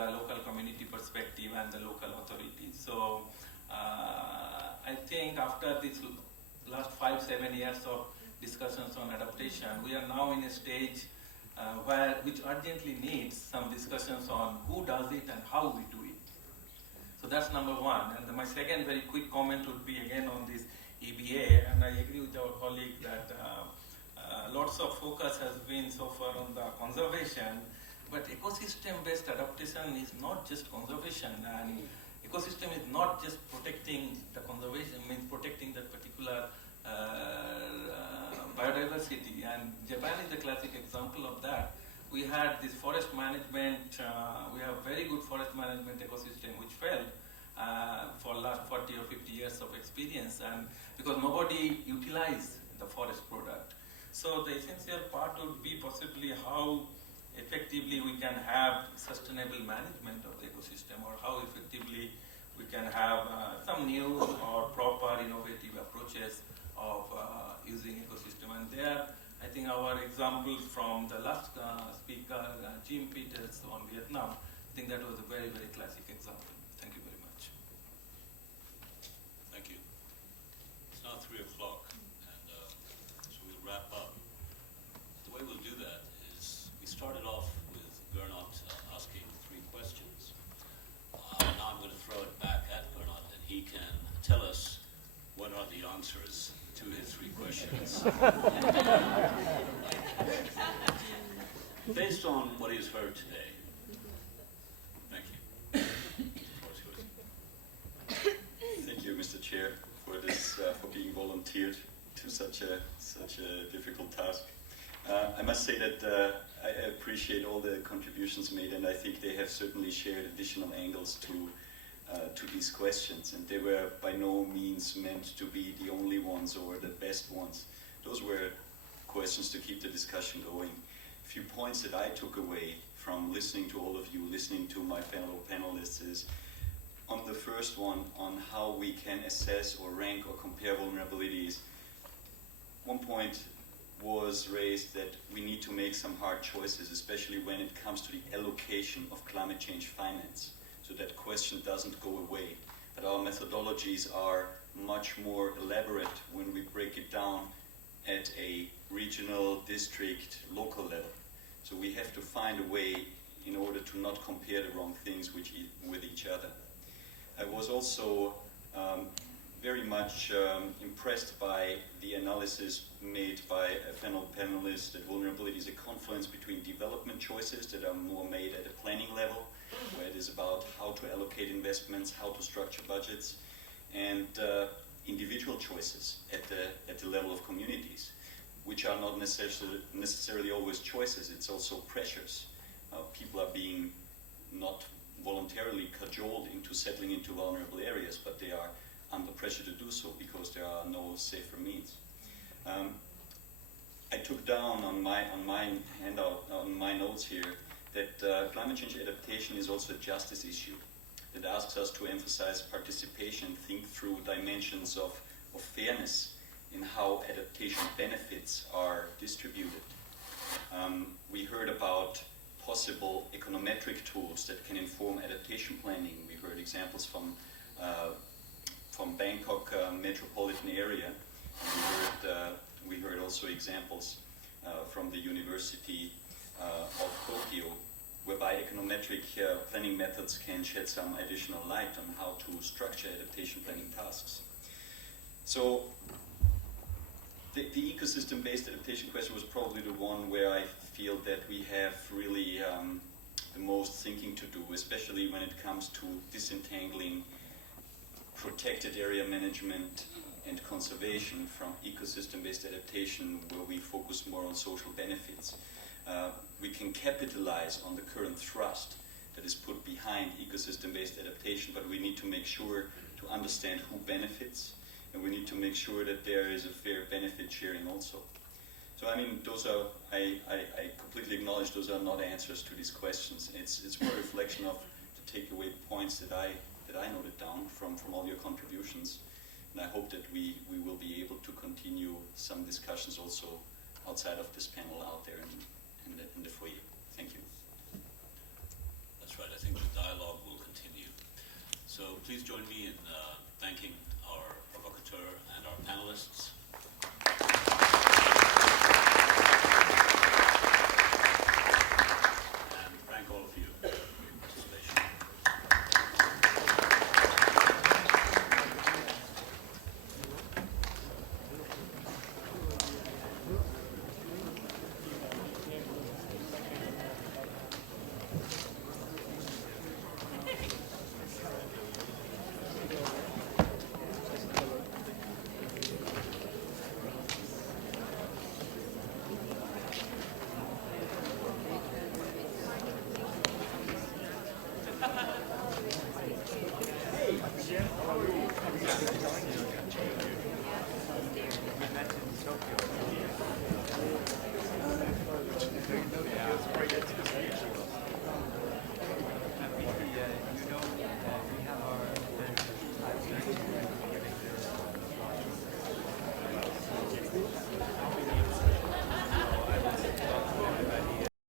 the local community perspective and the local authorities. So I think after this last 5-7 years of discussions on adaptation, we are now in a stage which urgently needs some discussions on who does it and how we do it. So that's number one. And my second very quick comment would be again on this EBA, and I agree with our colleague that lots of focus has been so far on the conservation, but ecosystem-based adaptation is not just conservation, and ecosystem is not just protecting the conservation, means protecting that particular biodiversity, and Japan is the classic example of that. We had this forest management, we have very good forest management ecosystem which failed for last 40 or 50 years of experience, and because nobody utilized the forest product. So the essential part would be possibly how effectively we can have sustainable management of the ecosystem, or how effectively we can have some new or proper innovative approaches of using ecosystem. And there, I think our example from the last speaker, Jim Peters on Vietnam, I think that was a very, very classic example. Thank you very much. Thank you. It's now 3 o'clock, and so we'll wrap up. The way we'll do that is we started off with Gernot asking 3 questions. Now I'm going to throw it back at Gernot, and he can tell us what are the answers to his 3 questions. Based on what he's heard today. Thank you. Thank you, Mr. Chair, for this, for being volunteered to such a difficult task. I must say that I appreciate all the contributions made, and I think they have certainly shared additional angles to these questions, and they were by no means meant to be the only ones or the best ones. Those were questions to keep the discussion going. A few points that I took away from listening to all of you, listening to my fellow panelists, is on the first one, on how we can assess or rank or compare vulnerabilities. One point was raised that we need to make some hard choices, especially when it comes to the allocation of climate change finance. So that question doesn't go away. But our methodologies are much more elaborate when we break it down at a regional, district, local level. So we have to find a way in order to not compare the wrong things with each other. I was also very much impressed by the analysis made by a fellow panelist that vulnerability is a confluence between development choices that are more made at a planning level, where it is about how to allocate investments, how to structure budgets, and individual choices at the level of communities, which are not necessarily always choices. It's also pressures. People are being not voluntarily cajoled into settling into vulnerable areas, but they are under pressure to do so because there are no safer means. I took down on my handout, on my notes here, that climate change adaptation is also a justice issue that asks us to emphasize participation, think through dimensions of fairness in how adaptation benefits are distributed. We heard about possible econometric tools that can inform adaptation planning. We heard examples from Bangkok metropolitan area. We heard also examples from the University of Tokyo, whereby econometric planning methods can shed some additional light on how to structure adaptation planning tasks. So the ecosystem-based adaptation question was probably the one where I feel that we have really the most thinking to do, especially when it comes to disentangling protected area management and conservation from ecosystem-based adaptation, where we focus more on social benefits. We can capitalize on the current thrust that is put behind ecosystem-based adaptation, but we need to make sure to understand who benefits, and we need to make sure that there is a fair benefit sharing also. So I mean, those are, I completely acknowledge those are not answers to these questions. It's more a reflection of the takeaway points that I noted down from all your contributions. And I hope that we will be able to continue some discussions also outside of this panel out there in the foyer. Thank you. That's right. I think please join me in thanking our provocateur and our panelists